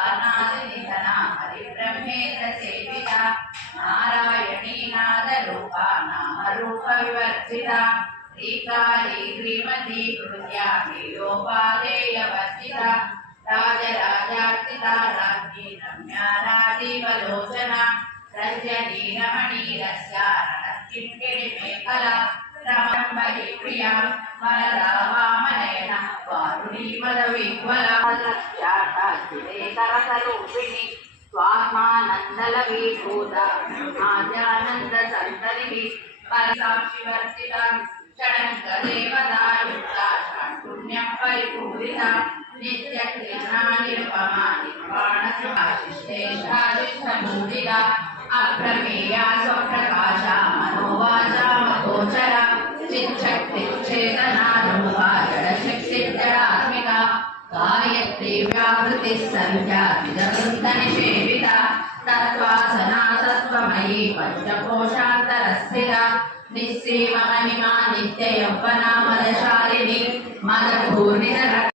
निधना हरिब्रह्मेन्द्र सेविता नारायणी नादरूपा नामरूप विवर्जिता श्रीकाली श्रीमती हृद्या लीलोपादेयवर्जिता राजराजार्चिता राज्ञी रम्या राजीवलोचना रजनी रमणीरस्या रणकिङ्किणी मेखला रमणबली प्रिया वरदा वामनयन वारुणी मदविह्वला करतरूपिणी स्वात्मानन्दलवीभूता आद्यानन्दसन्तरिः परसाक्षिवर्तिता षडङ्गदेवतायुक्ता षड्पुण्यं परिपूरिता नित्यकृष्णा निरुपमा निर्वाणसुभाशिष्टेशादिष्टमूर्तिता अप्रमेया स्वप्रकाशा मनोवाचा महोचरा चिच्छक्तिश्चेतना रूपा जडशक्तिजडात्मिका गायत्री व्यावृतिः सन्ध्या निजवृन्दनिषेविता तत्त्वासना तत्त्वमयी पञ्चकोशान्तरस्थिता निःसीम महिमा नित्ययौवना मदशालिनी मदपूर्णितरक्षणा